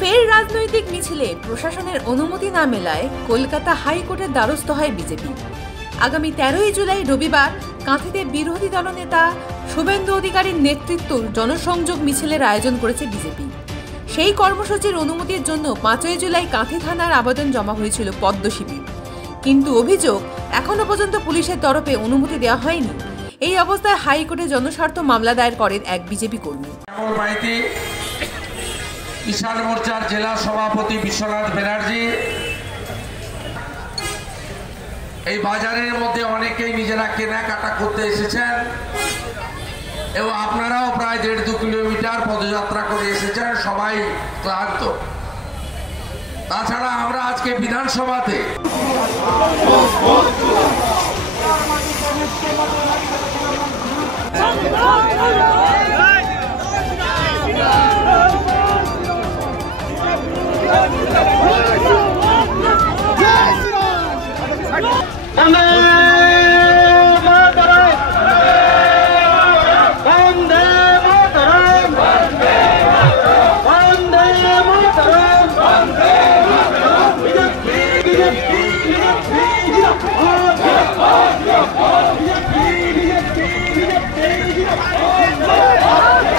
ফের রাজনৈতিক মিছিলে প্রশাসনের অনুমতি না মেলায় কলকাতা হাইকোর্টের দ্বারস্থ হয় বিজেপি। আগামী 13ই জুলাই রবিবার কাঁথিতে বিরোধী দলনেতা শুভেন্দু অধিকারীর নেতৃত্ব জনসংযোগ মিছিলের আয়োজন করেছে বিজেপি। সেই কর্মসূচির অনুমতির জন্য 5ই জুলাই কাঁথি থানার আবেদন জমা হয়েছিল পদ্ম শিবির, কিন্তু অভিযোগ এখনো পর্যন্ত পুলিশের তরফে অনুমতি দেওয়া হয়নি। এই অবস্থায় হাইকোর্টে জনস্বার্থ মামলা দায়ের করেন এক বিজেপি কর্মী। কিষাণ মোর্চার জেলা সভাপতি বিশ্বনাথ ব্যানার্জি, এই বাজারের মধ্যে অনেকেই নিজেরা কেনাকাটা করতে এসেছেন এবং আপনারাও প্রায় 1.5-2 কিলোমিটার পদযাত্রা করে এসেছেন, সবাই ক্লান্ত। তাছাড়া আমরা আজকে বিধানসভাতে Amen.